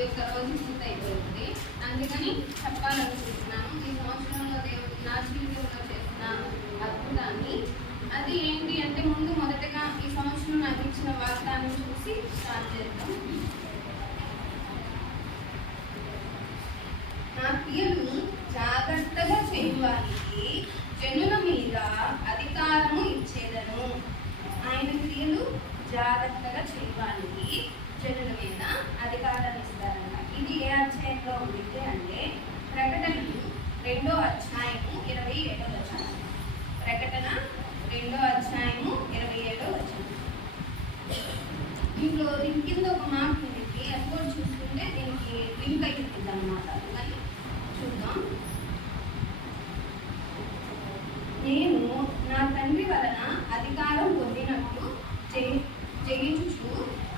యొక్క రోజు పూర్తయిపోయింది. అందుకని చెప్పాలనుకుంటున్నాను ఈ సంవత్సరంలో దేవుడు నా జీవితంలో చేసిన అద్భుతాన్ని. అది ఏంటి అంటే మొదటగా ఈ సంవత్సరం నాకు ఇచ్చిన వాగ్దానం చూసి స్టార్ట్ చేద్దాం. నా క్రియలు జాగ్రత్తగా చేయడానికి జనుల మీద అధికారము ఇచ్చేదను. ఆయన క్రియలు జాగ్రత్తగా చేయడానికి జనుల మీద అధికారాన్ని ఇస్తారంట. ఇది ఏ అధ్యాయంలో ఉంది అంటే ప్రకటన 2వ అధ్యాయము 27వ వచనం. ప్రకటన 2వ అధ్యాయము 27వ వచనం. దీంట్లో దీని కింద ఒక మాట ఉంది, అది కూడా చూసుకుంటే దీనికి లింక్ అవుతుంది అన్నమాట. కానీ చూద్దాం. నేను నా తండ్రి వలన అధికారం పొందినట్లు చేయించు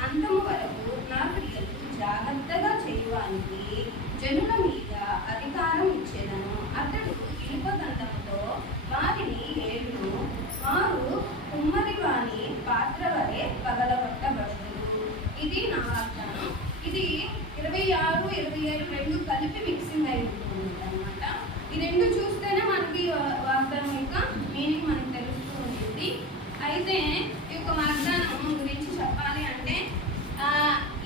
అంతము వరకు నా క్రియలు జాగ్రత్తగా చేయడానికి జనుల మీద అధికారం ఇచ్చేదను. అతడు ఇనుప దండముతో వారిని ఏడును, వారు కుమ్మరి వాని పాత్ర వలె పగలగొట్టబడును. ఇది నా వాగ్దానం. ఇది 26, 27 రెండు కలిపి మిక్సింగ్ అయి ఉంటుంది అనమాట. ఈ రెండు చూస్తేనే మనకి వాగ్దానం యొక్క మీనింగ్ మనకు తెలుస్తూ ఉంటుంది. అయితే ఈ యొక్క వాగ్దానం గురించి చెప్పాలి అంటే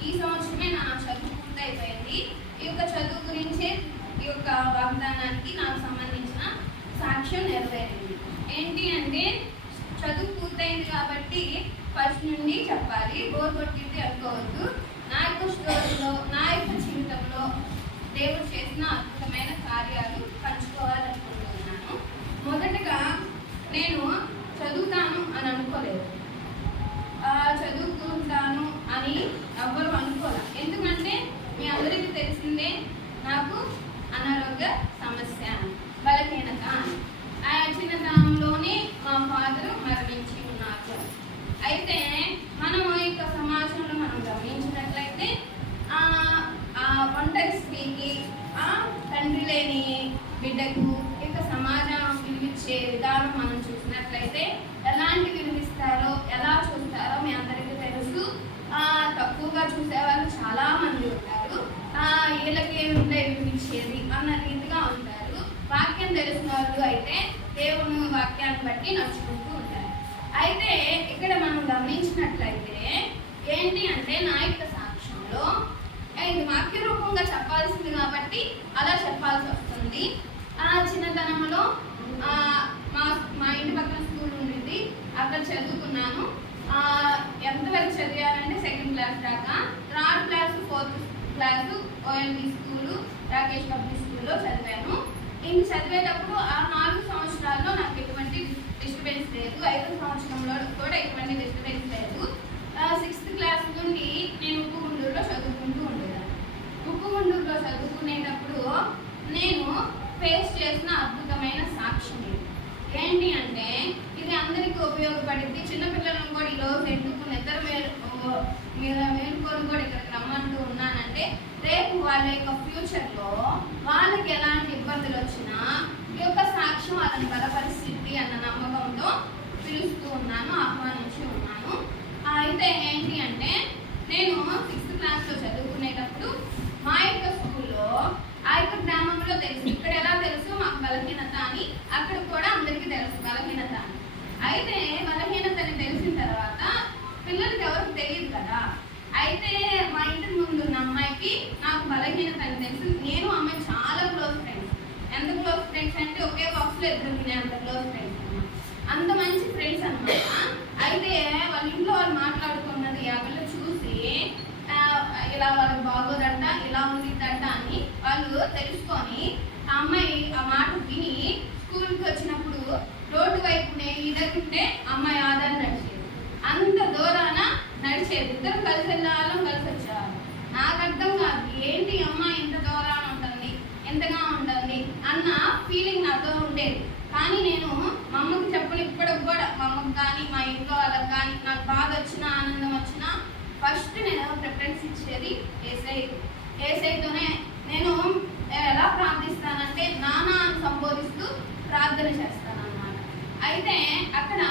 ఈ సంవత్సరమే నా చదువు పూర్తయిపోయింది. ఈ యొక్క చదువు గురించే ఈ యొక్క వాగ్దానానికి నాకు సంబంధించిన సాక్ష్యం నెరవేరింది. ఏంటి అంటే చదువు పూర్తయింది కాబట్టి ఫస్ట్ నుండి చెప్పాలి, బోర్ కొట్టింది అనుకోవద్దు. నా యొక్క స్టోరీలో, నా యొక్క జీవితంలో దేవుడు చేసిన అద్భుతమైన కార్యాలు పంచుకోవాలనుకుంటున్నాను. మొదటగా నేను చదువుతాను అని అనుకోలేదు, చదువుకుంటాను అని ఎవ్వరు అనుకోలే. ఎందుకంటే మీ అందరికీ తెలిసిందే నాకు అనారోగ్య సమస్య, బలహీనత అని. ఆ చిన్నతనంలోనే మా ఫాదర్ మరణించి ఉన్నారు. అయితే మనం యొక్క సమాజంలో మనం గమనించినట్లయితే ఒంటరి స్త్రీకి, తండ్రి లేని బిడ్డకు యొక్క సమాజం విలువిచ్చే విధానం మనం చూసినట్లయితే ఎలాంటి విలువిస్తారో, ఎలా చూస్తారో మీ అందరికీ తెలుసు. తక్కువగా చూసేవాళ్ళు చాలా మంది ఉంటారు. వీళ్ళకి ఏముంటే విలువిచ్చేది అన్న రీతిగా ఉంటారు. వాక్యం తెలిసిన వాళ్ళు అయితే దేవుని వాక్యాన్ని బట్టి నడుచుకుంటూ ఉంటారు. అయితే ఇక్కడ మనం గమనించినట్లయితే ఏంటి అంటే నా యొక్క సాక్ష్యంలో ఇది వాక్య రూపంగా చెప్పాల్సింది కాబట్టి అలా చెప్పాల్సి వస్తుంది. చిన్నతనంలో మా ఇంటి పక్కన స్కూల్ ఉండేది, అక్కడ చదువుకున్నాను. ఎంతవరకు చదివానంటే 2nd క్లాస్ దాకా. 3rd class 4th class OLB school, Rakesh public స్కూల్లో చదివాను. ఇంక చదివేటప్పుడు ఆ 4 సంవత్సరాల్లో నాకు ఎటువంటి డిస్టర్బెన్స్ లేదు. 5వ సంవత్సరంలో కూడా ఎటువంటి డిస్టర్బెన్స్ లేదు. 6th క్లాస్ నుండి నేను ఉప్పుగుండూరులో చదువుకుంటూ ఉండేదాన్ని. ఉప్పుగుండూరులో చదువుకునేటప్పుడు నేను ఫేస్ చేసిన అద్భుతమైన సాక్ష్యం ఏంటి అంటే ఇది అందరికీ ఉపయోగపడింది. చిన్నపిల్లలను కూడా ఈరోజు ఎందుకు నిద్ర మేలుకొని కూడా ఇక్కడికి రమ్మంటూ ఉన్నానంటే రేపు వాళ్ళ యొక్క ఫ్యూచర్లో వాళ్ళకి ఎలాంటి ఇబ్బందులు వచ్చినా ఈ యొక్క సాక్ష్యం వాళ్ళని బలపరిస్థితి అన్న నమ్మకంతో పిలుస్తూ ఉన్నాను, ఆహ్వానించి ఉన్నాను. అయితే ఏంటి అంటే నేను 6th క్లాస్లో చదువుకునేటప్పుడు మా యొక్క స్కూల్లో ఆ యొక్క గ్రామంలో తెలుసు, ఇక్కడ ఎలా తెలుసు మాకు బలహీనత అని, అక్కడ కూడా అందరికీ తెలుసు బలహీనత అని. అయితే బలహీనతని తెలిసిన తర్వాత పిల్లలకి ఎవరికి తెలియదు కదా. అయితే మా ఇంటి ముందు ఉన్న అమ్మాయికి నాకు బలహీనత అని తెలుసు. నేను అమ్మాయి చాలా క్లోజ్ ఫ్రెండ్స్. ఎంత క్లోజ్ ఫ్రెండ్స్ అంటే ఒకే బాక్స్లో ఇద్దరు అంత క్లోజ్ ఫ్రెండ్స్ అన్నమాట. అంత మంచి ఫ్రెండ్స్ అన్నమాట. అయితే వాళ్ళ ఇంట్లో వాళ్ళు మాట్లాడుకున్నది ఆ పిల్ల చూసి ఇలా వాళ్ళకి బాగోదంట, ఇలా ఉండిద్దంట అని వాళ్ళు తెలుసుకొని ఆ అమ్మాయి ఆ మాట విని స్కూల్కి వచ్చినప్పుడు రోడ్డు వైపునే ఈదకుంటే అమ్మాయి ఆధార్ నడిచేది. అంత దూరాన నడిచేది. ఇద్దరు కలిసి వెళ్ళాలో కలిసి వచ్చేవాళ్ళు. నాకు అర్థం కాదు ఏంటి అమ్మాయి ఇంత దూరాన ఉంటుంది, ఎంతగా ఉంటుంది అన్న ఫీలింగ్ నాతో ఉండేది. కానీ నేను మా అమ్మకి చెప్పని ఇప్పటికి కూడా మా అమ్మకి కానీ మా ఇంట్లో వాళ్ళకి కానీ నాకు బాధ వచ్చినా ఆనందం వచ్చినా ఫస్ట్ నేను ప్రిఫరెన్స్ ఇచ్చేది ఏసైతోనే. నేను ఎలా ప్రార్థిస్తానంటే నానా అని సంబోధిస్తూ ప్రార్థన చేస్తాను అన్నమాట. అయితే అక్కడ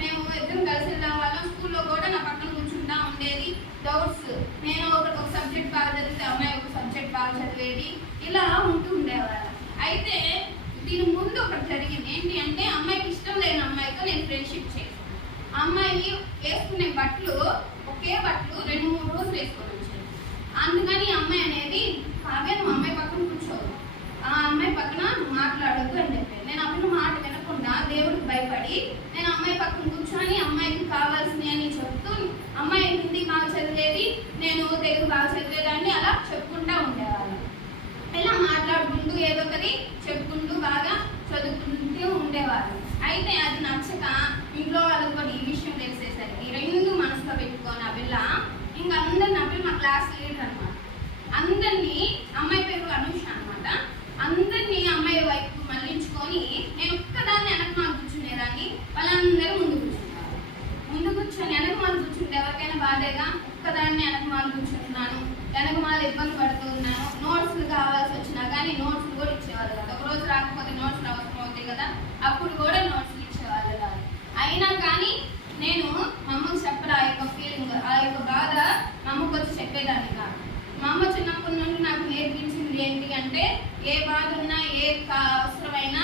మేము ఇద్దరం కలిసి వెళ్ళాం వాళ్ళం. స్కూల్లో కూడా నా పక్కన కూర్చుంటా ఉండేది. డౌట్స్ నేను ఒక సబ్జెక్ట్ బాగా చదివితే అమ్మాయి బాగా చదివేది, ఇలా ఉంటూ ఉండేవారు. అయితే దీని ముందు ఒకటి జరిగింది. ఏంటి అంటే అమ్మాయికి ఇష్టం లేని అమ్మాయితో నేను ఫ్రెండ్షిప్ చేశాను. అమ్మాయి వేసుకునే బట్టలు ఒకే బట్టలు 2-3 రోజులు వేసుకొని వచ్చాను. అందుకని అమ్మాయి అనేది కావ్య నువ్వు అమ్మాయి పక్కన కూర్చోదు, ఆ అమ్మాయి పక్కన మాట్లాడొద్దు అని చెప్పాను. నేను అప్పుడు మాట వినకుండా దేవుడికి భయపడి నేను అమ్మాయి పక్కన కూర్చొని అమ్మాయికి కావాల్సినవి అని చెప్తూ, అమ్మాయి హిందీ బాగా చదివేది, నేను తెలుగు బాగా చదివేదాన్ని, అలా చెప్పుకుంటూ ఉండేవాళ్ళం. ఇలా మాట్లాడుకుంటూ ఏదో ఒకటి చెప్పుకుంటూ బాగా చదువుకుంటూ ఉండేవాళ్ళు. అయితే అది నచ్చక ఇంట్లో వాళ్ళకి కూడా ఈ విషయం తెలిసేసరికి 2 మనసులో పెట్టుకొని ఆ పిల్ల ఇంకా అందరిని, ఆ పిల్ల మా క్లాస్ లీడర్ అనమాట, అందరినీ, అమ్మాయి పేరు అనుష అనమాట, అందరినీ అమ్మాయి వైపు మళ్ళించుకొని నేను ఒక్కదాన్ని వెనక మాకు కూర్చునేదాన్ని, వాళ్ళందరూ ముందు కూర్చున్నారు. ముందు కూర్చొని వెనక మాలు కూర్చుంటే ఎవరికైనా బాధేగా, ఒక్కదాన్ని వెనక మాలు కూర్చుంటున్నాను, వెనక మాలు ఇబ్బంది పడుతూ ఉన్నాను. నోట్స్లు కావాల్సి వచ్చినా కానీ నోట్స్లు కూడా ఇచ్చేవాళ్ళు కాదు. ఒకరోజు రాకపోతే నోట్స్లు అవసరం అవుతాయి కదా, అప్పుడు కూడా నోట్స్లు ఇచ్చేవాళ్ళు కాదు. అయినా కానీ నేను మా అమ్మకు చెప్పరా ఆ యొక్క ఫీలింగ్, ఆ యొక్క బాధ మా అమ్మకు వచ్చి చెప్పేదాన్ని కాదు. మా అమ్మ చిన్నప్పటి నుండి నాకు నేర్పించింది ఏంటి అంటే ఏ బాధ ఉన్నా ఏ అవసరమైనా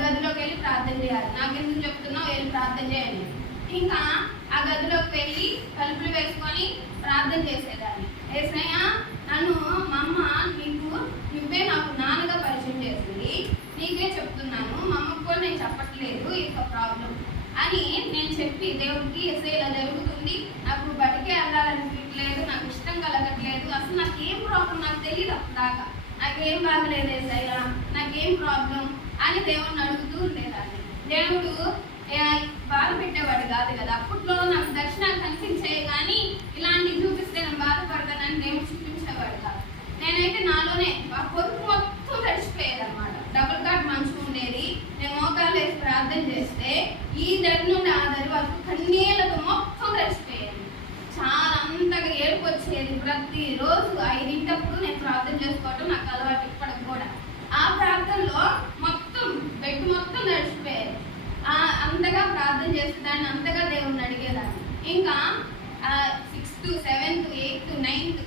గదిలోకి వెళ్ళి ప్రార్థన చేయాలి. నాకు ఎందుకు చెప్తున్నావు, వెళ్ళి ప్రార్థన చేయాలి. ఇంకా ఆ గదిలోకి వెళ్ళి తలుపులు వేసుకొని ప్రార్థన చేసేదాన్ని. యేసయ్య నన్ను మా అమ్మ నువ్వే నాకు నాన్నగా పరిచయం చేసింది, నీకే చెప్తున్నాను, మా అమ్మకు కూడా నేను చెప్పట్లేదు ఈ ప్రాబ్లం అని నేను చెప్పి దేవుడికి యేసయ్య ఇలా జరుగుతుంది, నాకు బడికే వెళ్ళాలనిపించట్లేదు, నాకు ఇష్టం కలగట్లేదు, అసలు నాకేం ప్రాబ్లం నాకు తెలియదు అప్పటిదాకా, నాకేం బాగలేదు యేసయ్య, నాకేం ప్రాబ్లం అని దేవుడిని అడుగుతూ ఉండేదాన్ని. దేవుడు బాధ పెట్టేవాడు కాదు కదా. అప్పట్లో నాకు దర్శనాలు కనిపించాయి కానీ ఇలాంటివి చూపిస్తే నేను బాధపడతానని దేవుడు చూపించేవాడు కాదు. నేనైతే నాలోనే ఆ పొరుగు మొత్తం తడిచిపోయేది అనమాట. డబుల్ కాట్ మంచు ఉండేది, నేను మోకాలు వేసి ప్రార్థన చేస్తే ఈ దరి నుండి ఆ దరి వరకు కన్నీళ్ళతో మొత్తం తడిచిపోయేది. చాలా అంతగా ఏడుపు వచ్చేది. ప్రతిరోజు 5 నేను ప్రార్థన చేసుకోవటం నాకు అలవాటు ఇప్పటికి కూడా. ఆ ప్రార్థనలో మొత్తం బెడ్ మొత్తం తడిచిపోయేది. అంతగా ప్రార్థన చేసేదాన్ని, అంతగా దేవుణ్ణి అడిగేదాన్ని. ఇంకా 6th, 7th, 8th, 9th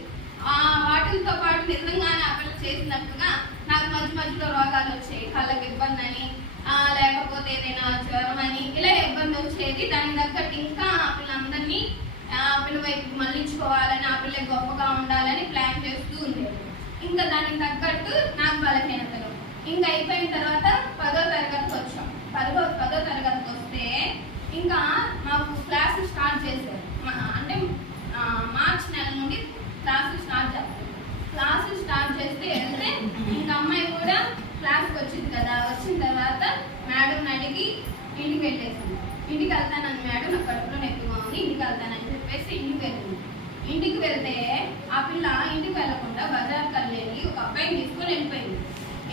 వాటితో పాటు నిజంగానే అక్కడ చేసినట్టుగా నాకు మధ్యలో రోగాలు వచ్చాయి. కళ్ళకి ఇబ్బంది అని, లేకపోతే ఏదైనా జ్వరం అని, ఇలా ఇబ్బంది వచ్చేది. దానికి తగ్గట్టు ఇంకా ఆ పిల్లందరినీ ఆ పిల్ల వైపు మళ్ళించుకోవాలని, ఆ పిల్ల గొప్పగా ఉండాలని ప్లాన్ చేస్తూ ఉండేది. ఇంకా దానికి తగ్గట్టు నాకు బలహీనతలు. ఇంకా అయిపోయిన తర్వాత 10వ తరగతికి వచ్చాం. 10వ తరగతికి వస్తే ఇంకా మాకు క్లాసులు స్టార్ట్ చేశారు. అంటే మార్చి నెల నుండి క్లాసులు స్టార్ట్ చేస్తారు. క్లాసులు స్టార్ట్ చేస్తే వెళ్తే ఇంకా అమ్మాయి కూడా క్లాస్కి వచ్చింది కదా. వచ్చిన తర్వాత మేడం అడిగి ఇంటికి వెళ్ళేసింది. ఇంటికి వెళ్తానని మేడం, నాకు కడుపులో నొప్పిగా ఉంది, ఇంటికి వెళ్తానని చెప్పేసి ఇంటికి వెళ్ళింది. ఇంటికి వెళ్తే ఆ పిల్ల ఇంటికి వెళ్ళకుండా బజార్కి వెళ్ళి ఒక అబ్బాయిని తీసుకొని వెళ్ళిపోయింది.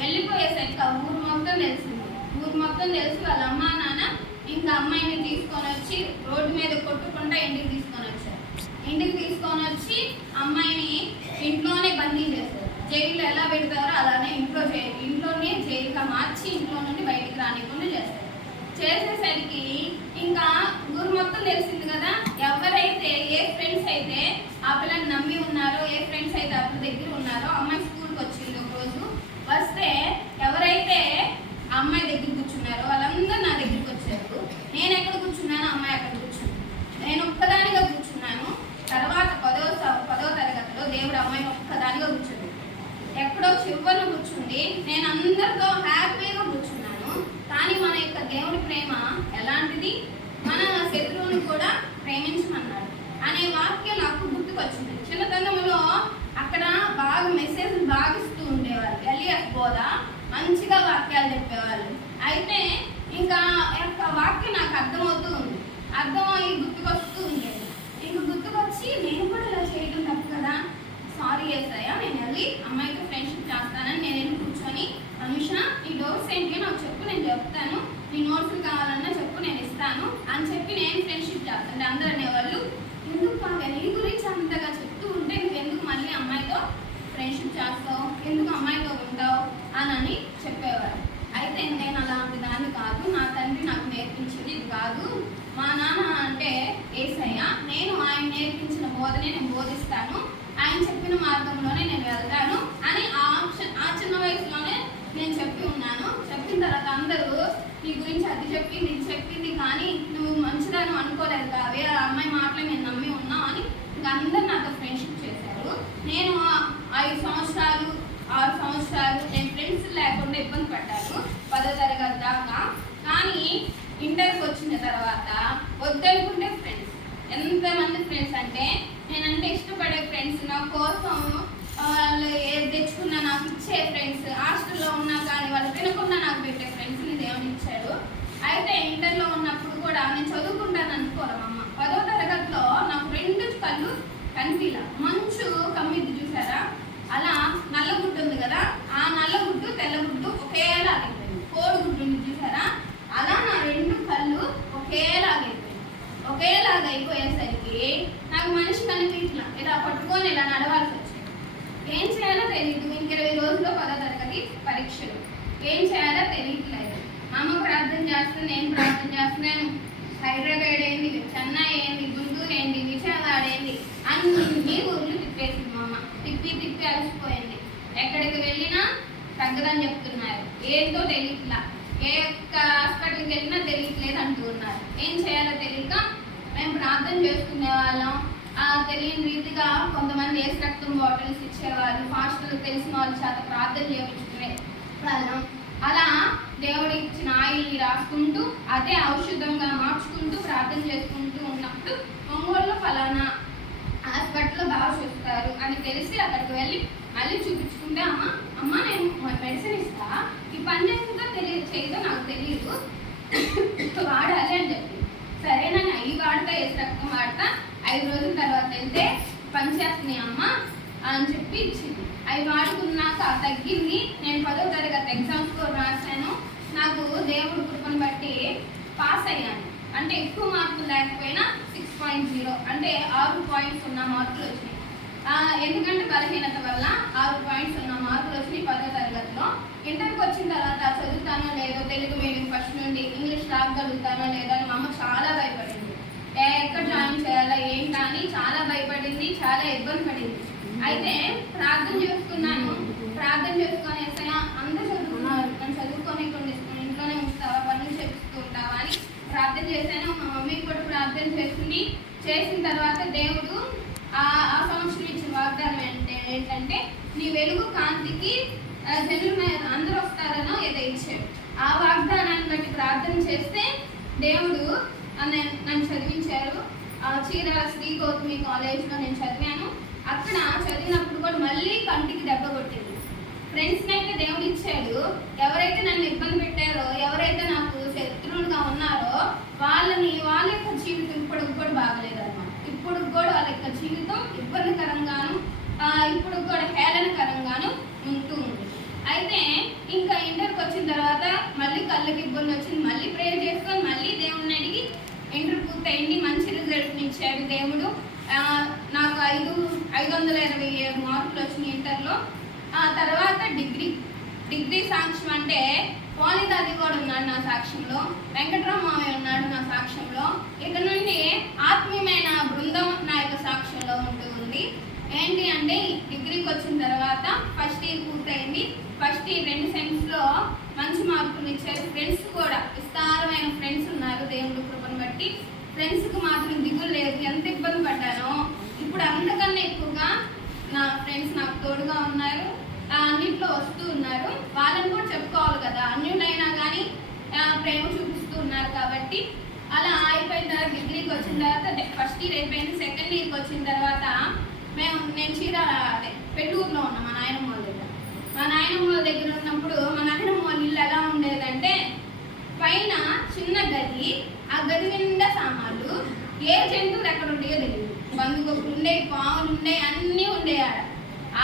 వెళ్ళిపోయేసరికి ఆ ఊరు మొత్తం తెలిసింది. ఊరు మొత్తం తెలిసి వాళ్ళ అమ్మ నాన్న ఇంకా అమ్మాయిని తీసుకొని వచ్చి రోడ్డు మీద కొట్టుకుంటా ఇంటికి తీసుకొని వచ్చారు. ఇంటికి తీసుకొని వచ్చి అమ్మాయిని ఇంట్లోనే బందీ చేశారు. జైల్లో ఎలా పెడతారో అలానే ఇంట్లోనే జైలుగా మార్చి ఇంట్లో నుండి బయటికి రానికుండా చేస్తారు. చేసేసరికి ఇంకా ఊరు మొత్తం తెలిసింది కదా. ఎవరైతే ఏ ఫ్రెండ్స్ అయితే ఆ పిల్లని నమ్మి ఉన్నారో, ఏ ఫ్రెండ్స్ అయితే ఆ పిల్ల దగ్గర ఉన్నారో, అమ్మాయి స్కూల్కి వచ్చింది ఒకరోజు. వస్తే ఎవరైతే ఆ అమ్మాయి దగ్గర కూర్చున్నారో వాళ్ళందరూ నా దగ్గరికి వచ్చారు. నేను ఎక్కడ కూర్చున్నాను, అమ్మాయి అక్కడ కూర్చున్నాను. నేను ఒక్కదానిగా కూర్చున్నాను. తర్వాత 10వ తరగతిలో దేవుడు అమ్మాయిని ఒక్కదానిగా కూర్చుంది. ఎక్కడో చివరిలో కూర్చుంది. నేను అందరితో హ్యాపీగా కూర్చున్నాను. కానీ మన యొక్క దేవుడి ప్రేమ ఎలాంటిది, మన శత్రువుని కూడా ప్రేమించమన్నాడు అనే వాక్యం నాకు గుర్తుకొచ్చింది. చిన్నతనంలో అక్కడ బాగా మెసేజ్లు బాగా ఇస్తూ ఉండేవాళ్ళు. ఎలియాస్ బోధ మంచిగా వాక్యాలు చెప్పేవాళ్ళు. అయితే ఇంకా యొక్క వాక్యం నాకు అర్థమవుతూ ఉంది. అర్థమయ్యి గుర్తుకొస్తూ ఉండేది. ఇంక గుర్తుకొచ్చి నేను కూడా ఇలా చేయడం తప్పు కదా, సారీ యేసయ్య, నేను వెళ్ళి అమ్మాయితో ఫ్రెండ్షిప్ చేస్తానని నేను వెళ్ళి కూర్చొని, అనుష నీ డౌట్స్ ఏంటి నాకు చెప్పు, నేను చెప్తాను, నీ నోట్స్లు కావాలన్నా చెప్పు, నేను ఇస్తాను అని చెప్పి నేను ఫ్రెండ్షిప్ చేస్తాను. అందరూ అనేవాళ్ళు ఎందుకు బాగా నీ గురించి అంతగా చెప్తూ ఉంటే నువ్వు ఎందుకు మళ్ళీ అమ్మాయితో ఫ్రెండ్షిప్ చేస్తావు, ఎందుకు అమ్మాయితో ఉంటావు అని చెప్పేవారు. అయితే నేను అలాంటి దాన్ని కాదు, నా తండ్రి నాకు నేర్పించింది ఇది కాదు, మా నాన్న అంటే యేసయ్య, నేను ఆయన నేర్పించిన బోధనే నేను బోధిస్తాను, ఆయన చెప్పిన మార్గంలోనే నేను వెళ్తాను అని ఆ చిన్న వయసులోనే నేను చెప్పి ఉన్నాను. చెప్పిన తర్వాత అందరూ నీ గురించి అది చెప్పింది ఇది చెప్పింది కానీ నువ్వు మంచిదాను అనుకోలేదు కావే, ఆ అమ్మాయి మాటలు నేను నమ్మి ఉన్నావు అని ఇంకా అందరు నాతో ఫ్రెండ్షిప్ చేశారు. నేను 5 సంవత్సరాలు 6 సంవత్సరాలు నేను ఫ్రెండ్స్ లేకుండా ఇబ్బంది పడ్డాను 10వ తరగతి దాకా. కానీ ఇంటర్కి వచ్చిన తర్వాత వద్దనుకుంటే ఫ్రెండ్స్, ఎంతమంది ఫ్రెండ్స్ అంటే నేనంటే ఇష్టపడే ఫ్రెండ్స్, నా కోసం వాళ్ళు ఏది తెచ్చుకున్నా నాకు ఇచ్చే ఫ్రెండ్స్, హాస్టల్లో ఉన్నా కానీ వాళ్ళు తినకుండా నాకు పెట్టే ఫ్రెండ్స్ని దేవుని ఇచ్చాడు. అయితే ఇంటర్లో ఉన్నప్పుడు కూడా నేను చదువుకుంటాను అనుకోరా అమ్మ. 10వ తరగతిలో నాకు 2 కళ్ళు కనిపిలా, మంచు కమ్మిద్ది చూసారా, అలా నల్లగుడ్డు ఉంది కదా, ఆ నల్లగుడ్డు తెల్లగుడ్డు ఒకేలాగైపోయింది. కోడిగుడ్డు ఉంది చూసారా, అలా నా 2 కళ్ళు ఒకేలాగైపోయేసరికి నాకు మనిషి కనిపించలా, ఇలా పట్టుకొని ఇలా నడవాల్సి వచ్చింది. ఏం చేయాలో తెలియదు. ఇంక 20 రోజుల్లో 10వ తరగతి పరీక్షలు, ఏం చేయాలో తెలియట్లేదు. అమ్మ ప్రార్థన చేస్తాను, నేను ప్రార్థన చేస్తున్నాను. హైదరాబాద్ ఏంది, చెన్నై ఏంది, గుంటూరు ఏంది, విజయవాడ ఏంది, అన్ని ఊర్లు తిప్పేసింది మా అమ్మ. తిప్పి అలసిపోయింది. ఎక్కడికి వెళ్ళినా తగ్గదని చెప్తున్నారు, ఏంటో తెలియట్లా. ఏ ఒక్క హాస్పిటల్కి వెళ్ళినా తెలియట్లేదు అంటూ ఉన్నారు. ఏం చేయాలో తెలియక మేము ప్రార్థన చేసుకునే వాళ్ళం. తెలియని రీతిగా కొంతమంది ఏసు రక్తం బాటిల్స్ ఇచ్చేవాళ్ళు, ఫాస్టర్లు తెలిసిన వాళ్ళ చేత ప్రార్థన చేయించుకునే వాళ్ళం. అలా దేవుడు ఇచ్చిన ఆయిల్ని రాసుకుంటూ అదే ఔషధంగా మార్చుకుంటూ ప్రార్థన చేసుకుంటూ ఉన్నప్పుడు ఒంగోలులో ఫలానా హాస్పిటల్లో బాగా చూస్తారు అని తెలిసి అక్కడికి వెళ్ళి మళ్ళీ చూపించుకుంటే అమ్మ నేను మెడిసిన్ ఇస్తా, ఈ పని చేస్తుందో చేయదో నాకు తెలియదు, వాడాలి అని చెప్పి. సరే నన్ను అవి వాడతా, ఏసు రక్తం వాడతా, 5 రోజుల తర్వాత వెళ్తే పని చేస్తున్నాయి అమ్మ అని చెప్పి ఇచ్చింది. అవి వాడుకున్నాక తగ్గింది. నేను 10వ తరగతి ఎగ్జామ్స్ కూడా రాశాను. నాకు దేవుడు కృపను బట్టి పాస్ అయ్యాను. అంటే ఎక్కువ మార్కులు లేకపోయినా 6.0 అంటే 6.0 మార్కులు వచ్చినాయి. ఎందుకంటే బలహీనత వల్ల 6.0 మార్కులు వచ్చినాయి 10వ తరగతిలో. ఇంటర్కి వచ్చిన తర్వాత చదువుతానో లేదో, తెలుగు మీడియం ఫస్ట్ నుండి ఇంగ్లీష్ రాగలుగుతానో లేదో అని మా అమ్మ చాలా భయపడింది. ఎక్కడ జాయిన్ చేయాలా ఏంటా అని చాలా భయపడింది, చాలా ఇబ్బంది పడింది. అయితే ప్రార్థన చేసుకున్నాను. ప్రార్థన చేసుకొని అందరూ చదువుకున్నారు, నన్ను చదువుకొని ఇంట్లోనే ఉంచుతావా, పనులు చేపిస్తూ ఉంటావా అని ప్రార్థన చేశాను. మా మమ్మీ కూడా ప్రార్థన చేసిన తర్వాత దేవుడు ఆ సంవత్సరం ఇచ్చిన వాగ్దానం ఏంటంటే నీ వెలుగు కాంతికి జనులు అందరూ వస్తారనో ఏదో ఇచ్చాడు. ఆ వాగ్దానాన్ని బట్టి ప్రార్థన చేస్తే దేవుడు నన్ను చదివించారు. చీరాల శ్రీ గౌతమి కాలేజ్లో నేను చదివాను. అక్కడ చదివినప్పుడు కూడా మళ్ళీ కంటికి దెబ్బ కొట్టింది. ఫ్రెండ్స్ని అయితే దేవుడు ఇచ్చాడు. ఎవరైతే నన్ను ఇబ్బంది పెట్టారో, ఎవరైతే నాకు శత్రువులుగా ఉన్నారో వాళ్ళ యొక్క జీవితం ఇప్పుడు కూడా బాగలేదన్నమాట. ఇప్పుడు కూడా వాళ్ళ యొక్క జీవితం ఇబ్బందికరంగాను, ఇప్పుడు కూడా హేళనకరంగాను ఉంటూ ఉంది. అయితే ఇంకా ఇంటర్కి వచ్చిన తర్వాత మళ్ళీ కళ్ళకి ఇబ్బంది వచ్చింది. మళ్ళీ ప్రేయర్ చేసుకొని మళ్ళీ దేవుడిని అడిగి ఇంటర్ పూర్తయింది. మంచి రిజల్ట్ని ఇచ్చాడు దేవుడు. నాకు 527 మార్కులు వచ్చినాయి ఇంటర్లో. తర్వాత డిగ్రీ సాక్ష్యం అంటే పోలిదాది కూడా ఉన్నాడు నా సాక్ష్యంలో, వెంకటరామయ్య ఉన్నాడు నా సాక్ష్యంలో. ఇక నుండి ఆత్మీయమైన బృందం నా యొక్క సాక్ష్యంలో ఉంటూ ఉంది. ఏంటి అంటే డిగ్రీకి వచ్చిన తర్వాత ఫస్ట్ ఇయర్ పూర్తయింది. ఫస్ట్ ఇయర్ 2 సెమ్స్లో మంచి మార్కులు ఇచ్చారు. ఫ్రెండ్స్ కూడా విస్తారమైన ఫ్రెండ్స్ ఉన్నారు దేవుడు కృపను బట్టి. ఫ్రెండ్స్కి మాత్రం దిగులు లేదు. ఎంత ఇబ్బంది పడ్డానో ఇప్పుడు అంతకన్నా ఎక్కువగా నా ఫ్రెండ్స్ నాకు తోడుగా ఉన్నారు, అన్నింటిలో వస్తూ ఉన్నారు. వాళ్ళని కూడా చెప్పుకోవాలి కదా, అన్యులైనా కానీ ప్రేమ చూపిస్తూ ఉన్నారు కాబట్టి. అలా అయిపోయిన తర్వాత డిగ్రీకి వచ్చిన తర్వాత ఫస్ట్ ఇయర్ అయిపోయింది. సెకండ్ ఇయర్కి వచ్చిన తర్వాత నేను పెళ్ళూరులో ఉన్నాం మా నాయనమ్మ వాళ్ళ దగ్గర. మా నాయనమ్మ వాళ్ళ దగ్గర ఉన్నప్పుడు మా నాయనమ్మ వాళ్ళ ఇల్లు ఎలా ఉండేదంటే పైన చిన్న గది, ఆ గది నిండా సామాన్లు, ఏ జంతువులు ఎక్కడ ఉండేయో తెలియదు. బందుగొప్పలు ఉండే, పాములు ఉండే, అన్నీ ఉండేవి ఆడ.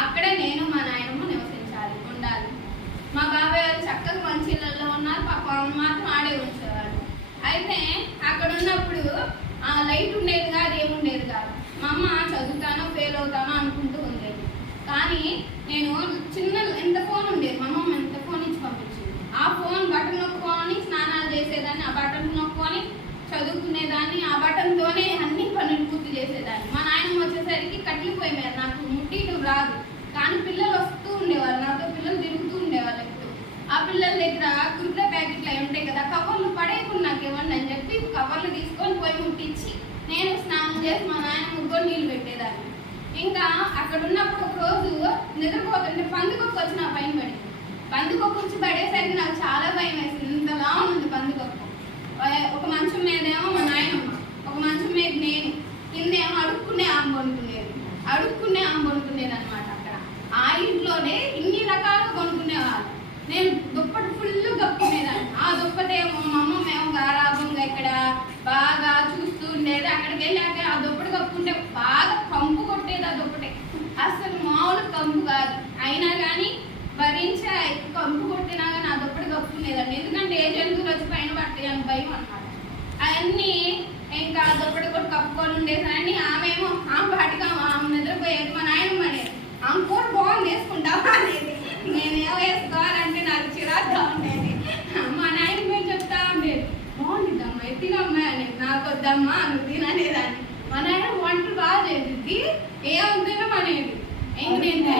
అక్కడే నేను మా నాయనమ్మ ఉండాలి. మా బాబాయ్ వాళ్ళు చక్కగా మంచి ఇళ్ళల్లో ఉన్నారు, పాపం మాత్రం ఆడే ఉంచేవాడు. అయితే అక్కడ ఉన్నప్పుడు లైట్ ఉండేది కాదు, ఏముండేది కాదు. మా అమ్మ చదువుతానో ఫెయిల్ అవుతానో అనుకుంటూ ఉండేది. కానీ నేను ఎంత ఫోన్ ఉండేది, మా అమ్మ ఎంత ఫోన్ ఇచ్చి పంపించింది. ఆ ఫోన్ బటన్ నొక్కుని స్నానాలు చేసేదాన్ని, ఆ బటన్ నొక్కుని చదువుకునేదాన్ని, ఆ బటన్తోనే అన్ని పనులు పూర్తి చేసేదాన్ని. మా నాయనమ్మ వచ్చేసి వచ్చేసరికి కట్టెల పొయ్యి మీద నాకు ముట్టియడం రాదు, కానీ పిల్లలు వస్తూ ఉండేవాళ్ళు, నాతో పిల్లలు తిరుగుతూ ఉండేవాళ్ళు. ఎప్పుడు ఆ పిల్లల దగ్గర కుర్కురే ప్యాకెట్లు అవి ఉంటాయి కదా, కవర్లు పడేయకుండా నాకు ఇవ్వండి అని చెప్పి కవర్లు తీసుకొని పొయ్యి ముట్టించి నేను స్నానం చేసి మా నాయన ముగ్గురు నీళ్ళు పెట్టేదాన్ని. ఇంకా అక్కడ ఉన్నప్పుడు ఒక రోజు నిద్రపోతుంటే పందికొక్క వచ్చి నా పైన పడింది. పందికొక్క వచ్చి పడేసరికి నాకు చాలా భయం వేసింది. ఇంతలా ఉంది పందికొక్క. ఒక మంచం మీదేమో మా నాయనమ్మ, ఒక మంచం మీద నేను, కిందేమో అడుక్కునే ఆమె కొనుక్కునేది అనమాట. అక్కడ ఆ ఇంట్లోనే ఇన్ని రకాలు కొనుక్కునేవాళ్ళు. నేను దుప్పటి ఫుల్ కప్పుకునేదాన్ని. ఆ దుప్పటేమో మా అమ్మ ఏమో గారాభంగా ఇక్కడ బాగా చూస్తూ ఉండేది. అక్కడికి వెళ్ళాక ఆ దుప్పటి కప్పుకుంటే బాగా కంపు కొట్టేది. ఆ దుప్పటి అసలు మామూలు కంపు కాదు, అయినా కానీ భరించే కంపు కొట్టినా కానీ ఆ దుప్పటి కప్పుకునేదాన్ని. ఎందుకంటే ఏ జంతువులు వచ్చి పైన పడతాయి అని భయం అన్నమాట. అవన్నీ ఇంకా ఆ దుప్పటి కూడా కప్పుకొని ఉండేదాన్ని. ఆమెమో ఆమె పాటిగా ఆమె నిద్రపోయేది. మా నాయనమ్మ అనేది ఆమె కూర బాగుంది వేసుకుంటావా అనేది. నేనేమో వేసుకోవాలంటే నాకు చిరాగ్గా ఉండేది. మా నాయనమ్మ చెప్తా ఉండేది, బాగుండిద్దమ్మా ఎత్తినమ్మా అనేది. నాకు వద్దమ్మా నువ్వు తిననేదాన్ని. మా నాయన వంటలు బాగా చేసిద్ది, ఏం తినమనేది. ఇంక నేను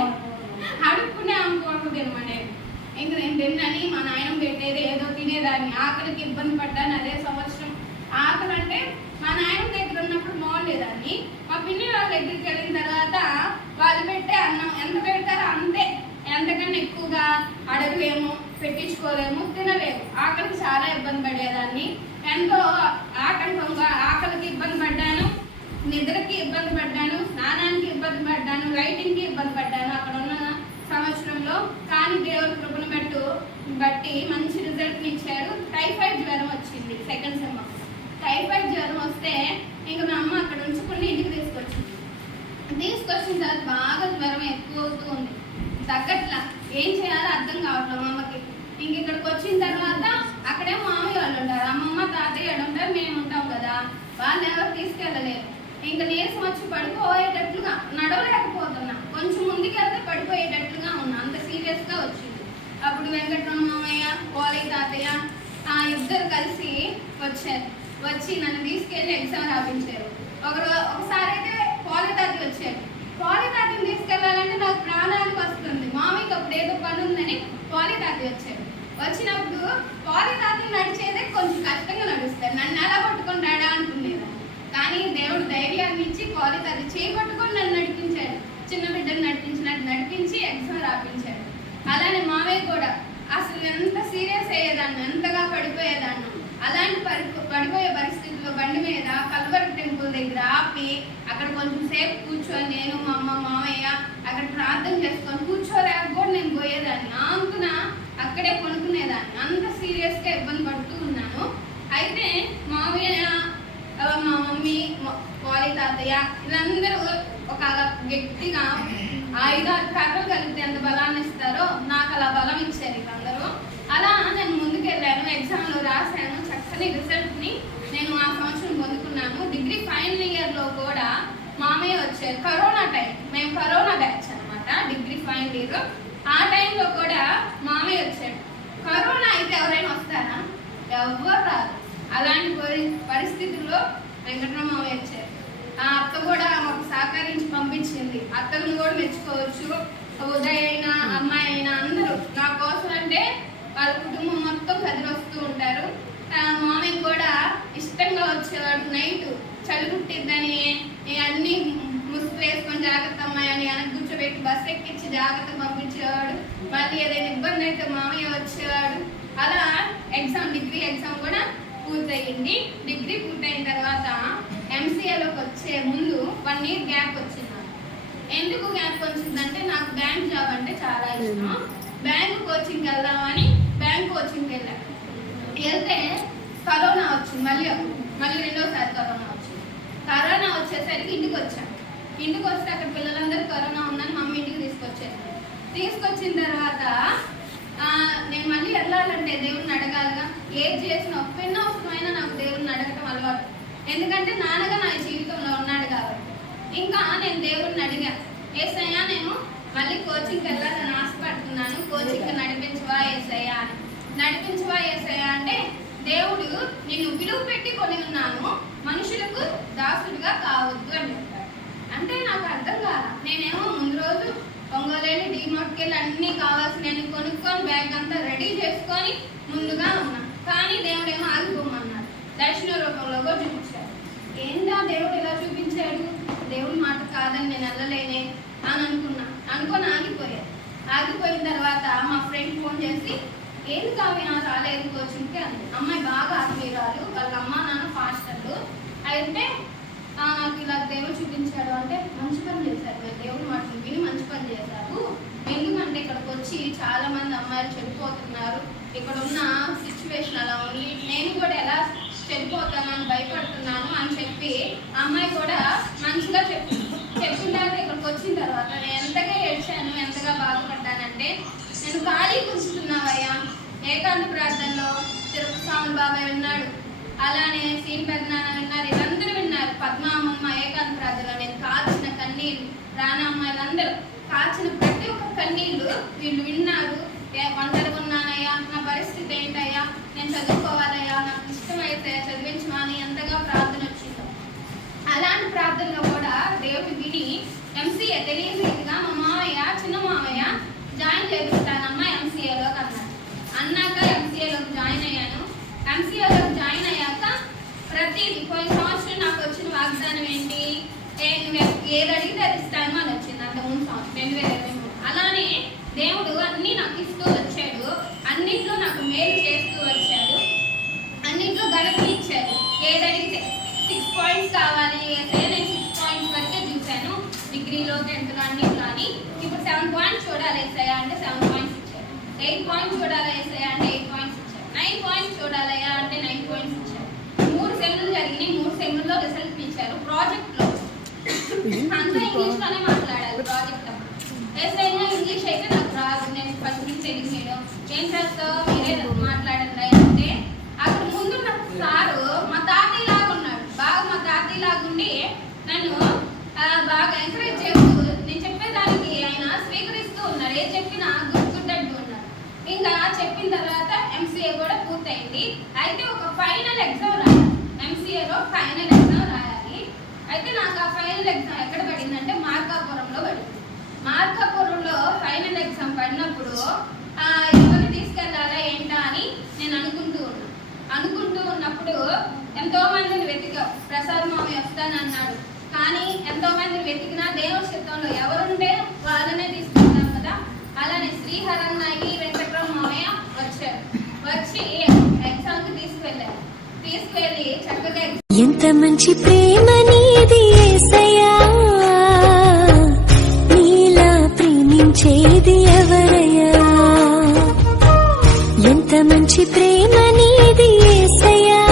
అడుక్కునే అమ్ముకోవడం తినమనేది. ఇంక నేను తిన్నని మా నాయన పెట్టేది ఏదో తినేదాన్ని. ఆకలికి ఇబ్బంది పడ్డాను అదే సంవత్సరం. ఆకలి అంటే మా నాయన దగ్గర ఉన్నప్పుడు మోలేదాన్ని. మా పిన్ని వాళ్ళ దగ్గరికి వెళ్ళిన తర్వాత వాళ్ళు పెట్టే అన్నం ఎంత పెడతారో అంతే, ఎంతకన్నా ఎక్కువగా అడగలేము, పెట్టించుకోలేము, తినలేము. ఆకలికి చాలా ఇబ్బంది పడేదాన్ని. ఎంతో ఆకలికి ఇబ్బంది పడ్డాను, నిద్రకి ఇబ్బంది పడ్డాను, స్నానానికి ఇబ్బంది పడ్డాను, రైటింగ్కి ఇబ్బంది పడ్డాను అక్కడ ఉన్న సంవత్సరంలో. కానీ దేవుడి కృపను బట్టి మంచి రిజల్ట్ని ఇచ్చాడు. టైఫాయిడ్ జ్వరం వచ్చింది సెకండ్ సెమ్. టైఫాయిడ్ జ్వరం వస్తే ఇంక మా అమ్మ అక్కడ ఉంచుకుని ఇంటికి తీసుకొచ్చిన తర్వాత బాగా జ్వరం ఎక్కువ అవుతూ ఉంది, తగ్గట్లా. ఏం చేయాలో అర్థం కావట్లేదు మా అమ్మకి. ఇంక ఇక్కడికి వచ్చిన తర్వాత అక్కడే మామయ్య వాళ్ళు ఉంటారు, అమ్మమ్మ తాతయ్య వాళ్ళు ఉంటారు, మేము ఉంటాం కదా, వాళ్ళు ఎవరు తీసుకెళ్ళలేరు. ఇంకా నీరసం వచ్చి పడిపోయేటట్లుగా, నడవలేకపోతున్నా, కొంచెం ముందుకెళ్తే పడిపోయేటట్లుగా ఉన్నా, అంత సీరియస్గా వచ్చింది. అప్పుడు వెంకటరమణ మామయ్య, పోలయ్య తాతయ్య ఇద్దరు కలిసి వచ్చారు. వచ్చి నన్ను తీసుకెళ్ళి ఎగ్జామ్ రాపించారు. ఒకసారి అయితే పోలయ్య తాతయ్య వచ్చారు. పోలయ్య తాతయ్యని తీసుకెళ్ళాలంటే నాకు ప్రాణానికి వస్తుంది. మామయ్యకి అప్పుడు ఏదో పని ఉందని పోలయ్య తాతయ్య వచ్చారు. వచ్చినప్పుడు పోలయ్య తాతయ్య నడిచేదే కొంచెం కష్టంగా నడుస్తారు, నన్ను ఎలా పట్టుకొని రాడా అనుకునేదాన్ని. కానీ దేవుడు ధైర్యాన్ని ఇచ్చి పోలయ్య తాతయ్య చేపట్టుకొని నన్ను నడిపించాడు. చిన్న బిడ్డను నడిపించినట్టు నడిపించి ఎగ్జామ్ రాపించాడు. అలానే మామయ్య కూడా అసలు ఎంత సీరియస్ అయ్యేదాన్ని, ఎంతగా పడిపోయేదాన్ని. అలాంటి పడిపోయే పరిస్థితుల్లో బండి మీద కల్వరి టెంపుల్ దగ్గర ఆపి అక్కడ కొంచెం సేపు కూర్చొని నేను మా అమ్మ మామయ్య అక్కడ ప్రార్థన చేసుకొని కూర్చోలేక కూడా నేను పోయేదాన్ని. ఆంకున అక్కడే కొనుక్కునేదాన్ని. అంత సీరియస్గా ఇబ్బంది పడుతూ ఉన్నాను. అయితే మామయ్య, మా మమ్మీ, పోలయ్య తాతయ్య వీళ్ళందరూ ఒక గట్టిగా 5-6 కర్రలు కలిపితే ఎంత బలాన్ని ఇస్తారో నాకు అలా బలం ఇచ్చారు వీళ్ళందరూ. అలా నేను ముందుకెళ్ళాను, ఎగ్జామ్లో రాశాను, చక్కని రిజల్ట్ని నేను ఆ సంవత్సరం పొందుకున్నాను. డిగ్రీ ఫైనల్ ఇయర్లో కూడా మామయ్య వచ్చారు. కరోనా టైం, మేము కరోనా బ్యాచ్ అనమాట, డిగ్రీ ఫైనల్ ఇయర్. ఆ టైంలో కూడా మామయ్య వచ్చాడు. కరోనా అయితే ఎవరైనా వస్తారా? ఎవ్వరు రాదు. అలాంటి పరిస్థితుల్లో వెంకటరమణ మామయ్య వచ్చారు. ఆ అత్త కూడా మాకు సహకరించి పంపించింది. అత్తను కూడా మెచ్చుకోవచ్చు. ఉదయ్ అయినా అమ్మాయి అయినా అందరూ నా కోసం అంటే వాళ్ళ కుటుంబం మొత్తం కదిలొస్తూ ఉంటారు. మామయ్య కూడా ఇష్టంగా వచ్చేవాడు. నైట్ చలి పుట్టిద్దని అన్నీ ముసుగు వేసుకొని జాగ్రత్త అమ్మాయి అని వెనక్కి కూర్చోబెట్టి బస్సు ఎక్కించి జాగ్రత్త పంపించేవాడు. మళ్ళీ ఏదైనా ఇబ్బంది అయితే మామయ్య వచ్చేవాడు. అలా డిగ్రీ ఎగ్జామ్ కూడా పూర్తయింది. డిగ్రీ పూర్తయిన తర్వాత ఎంసీఏలోకి వచ్చే ముందు 1 year గ్యాప్ వచ్చింది. ఎందుకు గ్యాప్ వచ్చిందంటే నాకు బ్యాంక్ జాబ్ అంటే చాలా ఇష్టం. బ్యాంక్ కోచింగ్కి వెళ్దామని బ్యాంక్ కోచింగ్కి వెళ్ళాను. వెళ్తే కరోనా వచ్చింది. మళ్ళీ రెండోసారి కరోనా వచ్చింది. కరోనా వచ్చేసరికి ఇంటికి వచ్చాను. ఇంటికి వస్తే అక్కడ పిల్లలందరూ కరోనా ఉందని మమ్మీ ఇంటికి తీసుకొచ్చేసాను. తీసుకొచ్చిన తర్వాత నేను మళ్ళీ వెళ్ళాలంటే దేవుడిని అడగాలిగా. ఏది చేసిన పెన్న అవసరమైనా నాకు దేవుడిని అడగటం అలవాటు. ఎందుకంటే నాన్నగా నా జీవితంలో ఉన్నాడు కాబట్టి. ఇంకా నేను దేవుడిని అడిగాను, యేసయ్యా నేను మళ్ళీ కోచింగ్కి వెళ్ళాలని ఆశపడుతున్నాను, కోచింగ్కి నడిపించవా యేసయ్యా అని. నడిపించవా యేసయ్యా అంటే దేవుడు నిన్ను విలువ పెట్టి కొని ఉన్నాను, మనుషులకు దాసుడిగా కావద్దు అని చెప్పాడు. అంటే నాకు అర్థం కాదా. నేనేమో ముందు రోజు ఒంగోలేని డీమార్ట్కి వెళ్ళి అన్నీ కావాల్సినవి కొనుక్కొని బ్యాగ్ అంతా రెడీ చేసుకొని ముందుగా ఉన్నా. కానీ దేవుడేమో ఆగిపోమన్నాడు. దర్శన రూపంలో కూడా చూపించాడు. ఏందా దేవుడు ఇలా చూపించాడు, దేవుడి మాట కాదని నేను వెళ్ళలేనే అని అనుకొని ఆగిపోయిన తర్వాత మా ఫ్రెండ్ ఫోన్ చేసి ఏది కావ్య రాలేదు కోచింగ్కి అంది. అమ్మాయి బాగా ఆత్మీయురాలు, వాళ్ళ అమ్మ నాన్న పాస్టర్లు. అయితే నాకు ఇలా దేవుడు చూపించాడు అంటే మంచి పని చేశారు, మీరు దేవుడి మాటలు విని మంచి పని చేశారు. ఎందుకంటే ఇక్కడికి వచ్చి చాలా మంది అమ్మాయిలు చెడిపోతున్నారు, ఇక్కడ ఉన్న సిచ్యువేషన్ అలా ఉంది, నేను కూడా ఎలా చెడిపోతానని భయపడుతున్నాను అని చెప్పి అమ్మాయి కూడా మంచిగా చెప్పిందాక ఇక్కడికి వచ్చిన తర్వాత నేను ఎంతగా ఏడ్చాను, ఎంతగా బాధపడ్డానంటే, నేను ఖాళీ కూర్చున్నావయ్యా ఏకాంత ప్రార్థనలో తిరుపతి స్వామి బాబాయ్ విన్నాడు, అలానే సీన్ పెద్దనాన్న విన్నారు, వీళ్ళందరూ విన్నారు. పద్మామమ్మ ఏకాంత ప్రార్థనలో నేను కాచిన కన్నీళ్ళు, రానమ్మాయిలందరూ కాచిన ప్రతి ఒక్క కన్నీళ్ళు వీళ్ళు విన్నారు. ఒంటరిగా ఉన్నానయ్యా, నా పరిస్థితి ఏంటయ్యా, నేను చదువుకోవాలయ్యా, నాకు ఇష్టమైతే చదివించమని ఎంతగా ప్రార్థన వచ్చిందో. అలాంటి ప్రార్థనలో కూడా దేవుడు విని ఎంసీఏ తెలియజేదిగా మా మామయ్య చిన్న మామయ్య జాయిన్ చేపిస్తానమ్మా ఎంసీఏలో అన్నాక ఎంసీఏలోకి జాయిన్ అయ్యాను. ఎంసీఏలోకి జాయిన్ అయ్యాక ప్రతిదీ పోయిన సంవత్సరం నాకు వచ్చిన వాగ్దానం ఏంటి, ఏది అడిగితే అది ఇస్తాను అని వచ్చింది. అంత ముందు సంవత్సరం 2023. అలానే దేవుడు అన్నీ నాకు ఇస్తూ వచ్చాడు, అన్నింటిలో నాకు మేలు చేస్తూ వచ్చాడు, అన్నింటిలో ఘనత ఇచ్చాడు. ఏది అడిగితే 6 పాయింట్స్ కావాలి అయితే నేను 6 పాయింట్స్ వరకే చూశాను, డిగ్రీలో 10th అన్నింటిలో అని. ఇప్పుడు 7 పాయింట్స్ చూడాలి వేసాయా అంటే 7 పాయింట్స్ ఇచ్చాడు. 8 పాయింట్స్ చూడాలి వేసాయా అంటే 8 పాయింట్స్ ఇచ్చాడు. 9 పాయింట్స్ చూడాలయ్యా అంటే 9 పాయింట్స్ ఇచ్చాడు. 3 సెమ్లు జరిగినాయి, 3 సెమ్లలో రిజల్ట్ ఇచ్చారు. ప్రాజెక్ట్లో అంతా ఇంగ్లీష్లోనే మాట్లాడాలి. ప్రాజెక్ట్ ఏసైనా ఇంగ్లీష్ అయితే నాకు రాదు, నేను ఫస్ట్ నుంచి తెలుగు మీడియం, ఏం చేస్తావు మీరే మాట్లాడండి అంటే అక్కడ ముందున్న సారు మా తాతయ్య లాగా ఉన్నాడు. బాగా మా తాతయ్య లాగా ఉండి నన్ను బాగా ఎంకరేజ్ చేస్తూ నేను చెప్పేదానికి ఆయన స్వీకరిస్తూ ఉన్నారు. ఏం చెప్పినా గుడ్ అంటూ ఉన్నారు. ఇంకా చెప్పిన తర్వాత ఎంసీఏ కూడా పూర్తయింది. అయితే ఒక ఫైనల్ ఎగ్జామ్ రాయాలి, ఎంసీఏలో ఫైనల్ ఎగ్జామ్ రాయాలి. అయితే నాకు ఆ ఫైనల్ ఎగ్జామ్ ఎక్కడ పడిందంటే మార్కాపురంలో పడింది. మార్కాపురంలో ఫైనల్ ఎగ్జామ్ పడినప్పుడు ఎవరిని తీసుకెళ్ళాలా ఏంటా అని నేను అనుకుంటూ ఉన్నప్పుడు ఎంతో మందిని వెతికావు. ప్రసాద్ మామయ్య వస్తానన్నాడు, కానీ ఎంతో మందిని వెతికినా దేవుడి చిత్తంలో ఎవరుంటే వాళ్ళనే తీసుకెళ్తాం కదా. అలానే శ్రీహరన్నయ్య వెంకట్రావు మామయ్య వచ్చారు. వచ్చి ఎగ్జామ్కి తీసుకెళ్ళి చక్కగా ఎంత మంచి ప్రేమ నీది యేసయ్యా, నీలా ప్రేమించేది ఎవరయ్యా. ఎంత మంచి ప్రేమ నీది యేసయ్యా,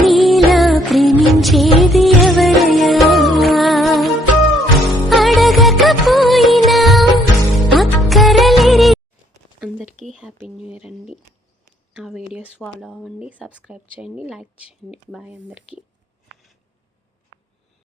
నీలా ప్రేమించేది ఎవరయ్యా. అడగకపోయినా అక్కరలేని. అందరికీ హ్యాపీ న్యూ ఇయర్ అండి. ఆ వీడియోస్ ఫాలో అవ్వండి, సబ్స్క్రైబ్ చేయండి, లైక్ చేయండి. బాయ్ అందరికీ.